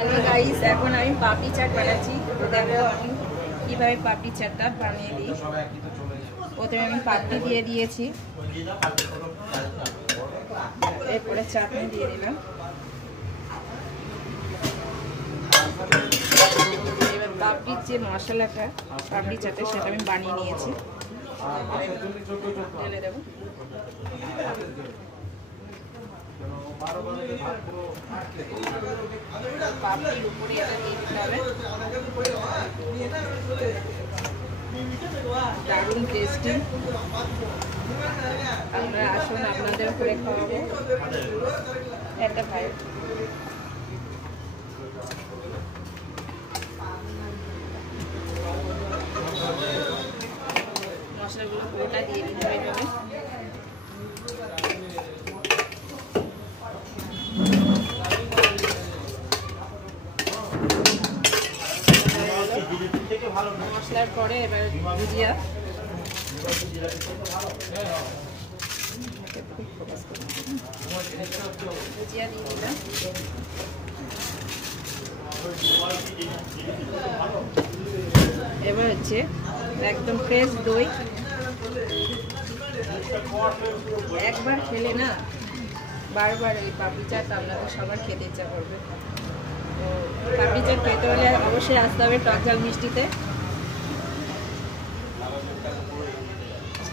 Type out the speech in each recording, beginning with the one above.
Hello guys এখন আমি পাপড়ি চাট বানাচ্ছি তো দেখো আমি কিভাবে পাপড়ি চাটটা বানিয়ে দিই। প্রথমে আমি পাপড়ি দিয়ে দিয়েছি, এরপরে চাটনি দিয়ে দিলাম। এবার পাপড়ির যে মশলাটা পাপড়ি চাটে সেটা আমি বানিয়ে নিয়েছি, ঢেলে দেবো। পাপড়ির উপরে এটা দিয়ে দিতে হবে, দারুণ টেস্টি। আপনারা আসুন, আপনাদের করে খাওয়াবো একটা ভাই। মশলাগুলো পুরোটা দিয়ে দিতে হবে। মশলার পরে এবার ভুজিয়া ভুজিয়া দিয়ে দিলাম। এবার হচ্ছে একদম ফ্রেশ দই, একবার খেলে না বারবার এই পাপড়ি চাট আপনাদের সবার খেতে ইচ্ছা করবে। তো পাপড়ি চাট খেতে হলে অবশ্যই আসতে হবে টক ঝাল মিষ্টিতে।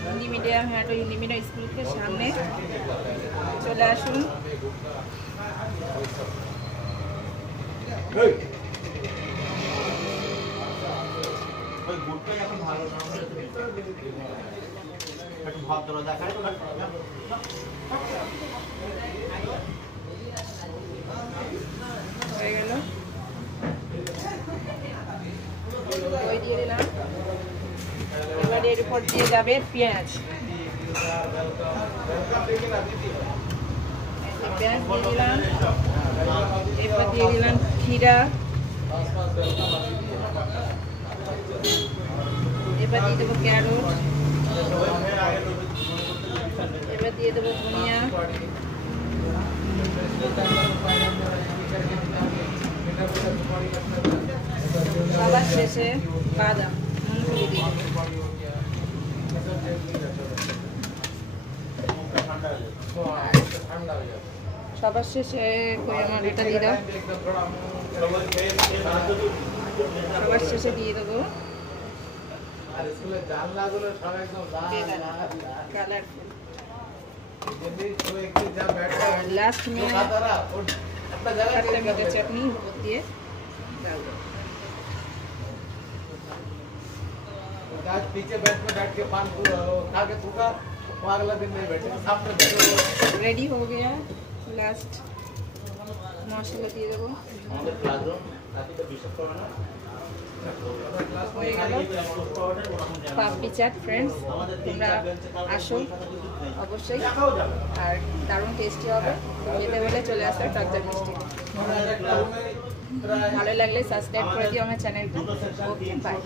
হিন্দি মিডিয়াম হাটো হিন্দি মিডিয়াম স্কুলকে সামনে চলে আসুন। হয়ে গেল, দই দিয়ে দিলাম। এবার এর উপর দিয়ে যাবে পেঁয়াজ, পেঁয়াজ দিয়ে দিলাম। এরপর দিয়ে দিলাম ক্ষীরা, এবার দিয়ে দেবো ক্যারট, এবার দিয়ে দেবো ধনিয়া, সবার শেষে বাদাম মুগগুলি দিয়ে দেবো। সবার শেষে আমার এটা দিয়ে দাও, সবার শেষে দিয়ে দেবো लास्ट में खट्टा मीठा चटनी ऊपर दिए डाल दो। पीछे बैठ के पान खा के थूका, अगला दिन नहीं बैठे सामने। रेडी हो गया, लास्ट मसाला दिए देबो। পাপড়ি চাট ফ্রেন্ডস, তোমরা আসো অবশ্যই, আর দারুণ টেস্টি হবে। খেতে হলে চলে আসবে টক ঝাল মিষ্টি। ভালো লাগলে সাবস্ক্রাইব করে দিও আমার চ্যানেলটা। Okay bye.